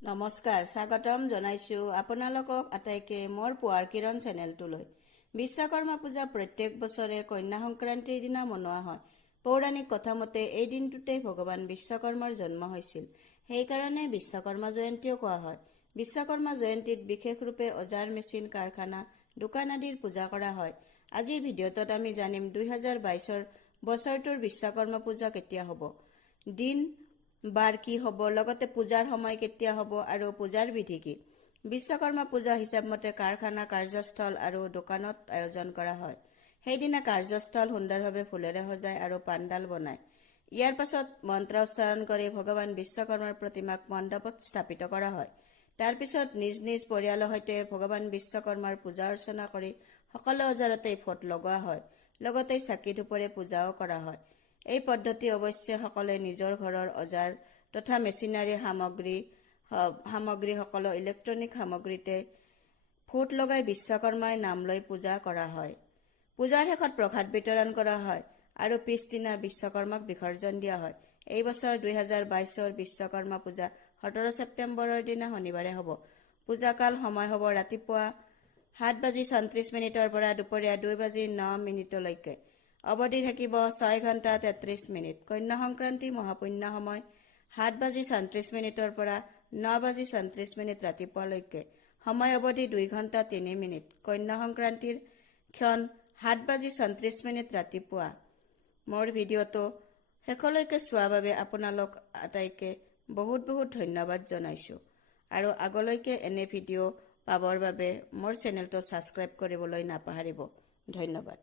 নমস্কাৰ স্বাগতম জনাইছো আপোনালোকক আটাইকে মোৰ পুৱাৰ কিৰণ চেনেলটোলৈ। বিশ্বকৰ্মা পূজা প্ৰত্যেক বছৰে কন্যা সংক্ৰান্তিৰ দিনা মনোৱা হয়। পৌৰাণিক কথা মতে এই দিনটোতে ভগৱান বিশ্বকৰ্মাৰ জন্ম হৈছিল। সেইকাৰণে বিশ্বকৰ্মা জয়ন্তীও কোৱা হয়। বিশ্বকৰ্মা জয়ন্তীত বিশেষ ৰূপে অজাৰ মেচিন কাৰখানা দোকান আদিৰ পূজা কৰা হয়। আজিৰ ভিডিঅ'টোত আমি জানিম 2022 বছৰটোৰ বিশ্বকৰ্মা পূজা কেতিয়া হ'ব, দিন বাৰ কি হ'ব, লগতে পূজাৰ সময় কেতিয়া হ'ব আৰু পূজাৰ বিধি কি। বিশ্বকৰ্মা পূজা হিচাপ মতে কাৰখানা, কাৰ্যস্থল আৰু দোকানত আয়োজন কৰা হয়। সেইদিনা কাৰ্যস্থল সুন্দৰভাৱে ফুলেৰে সজায় আৰু পাণ্ডাল বনায়। ইয়াৰ পাছত মন্ত্ৰ উচ্চাৰণ কৰি ভগৱান বিশ্বকৰ্মাৰ প্ৰতিমাক মণ্ডপত স্থাপিত কৰা হয়। তাৰ পিছত নিজ নিজ পৰিয়ালৰ সৈতে ভগৱান বিশ্বকৰ্মাৰ পূজা অৰ্চনা কৰি সকলো অজাৰতেই ফট লগোৱা হয়। লগতে চাকি ধূপৰে পূজাও কৰা হয়। এই পদ্ধতি অৱশ্যে সকলে নিজৰ ঘৰৰ অজাৰ তথা মেচিনাৰী সামগ্ৰী সকলো ইলেক্ট্ৰনিক সামগ্ৰীতে ফুট লগাই বিশ্বকৰ্মাৰ নাম লৈ পূজা কৰা হয়। পূজাৰ শেষত প্ৰসাদ বিতৰণ কৰা হয় আৰু পিছদিনা বিশ্বকৰ্মাক বিসৰ্জন দিয়া হয়। এই বছৰ 2022 বিশ্বকৰ্মা পূজা 17 ছেপ্টেম্বৰৰ দিনা শনিবাৰে হ'ব। পূজাকাল সময় হ'ব ৰাতিপুৱা 7:34 পৰা দুপৰীয়া 2:09 অৱধি থাকিব 6 ঘণ্টা 33 মিনিট। কন্যা সংক্ৰান্তি মহাপুণ্য সময় 7:34 পৰা 9:34 ৰাতিপুৱালৈকে। সময় অৱধি 2 ঘণ্টা 3 মিনিট। কন্যা সংক্ৰান্তিৰ ক্ষণ 7:34 ৰাতিপুৱা। মোৰ ভিডিঅ'টো শেষলৈকে চোৱাৰ বাবে আপোনালোক আটাইকে বহুত ধন্যবাদ জনাইছোঁ আৰু আগলৈকে এনে ভিডিঅ' পাবৰ বাবে মোৰ চেনেলটো ছাবস্ক্ৰাইব কৰিবলৈ নাপাহৰিব। ধন্যবাদ।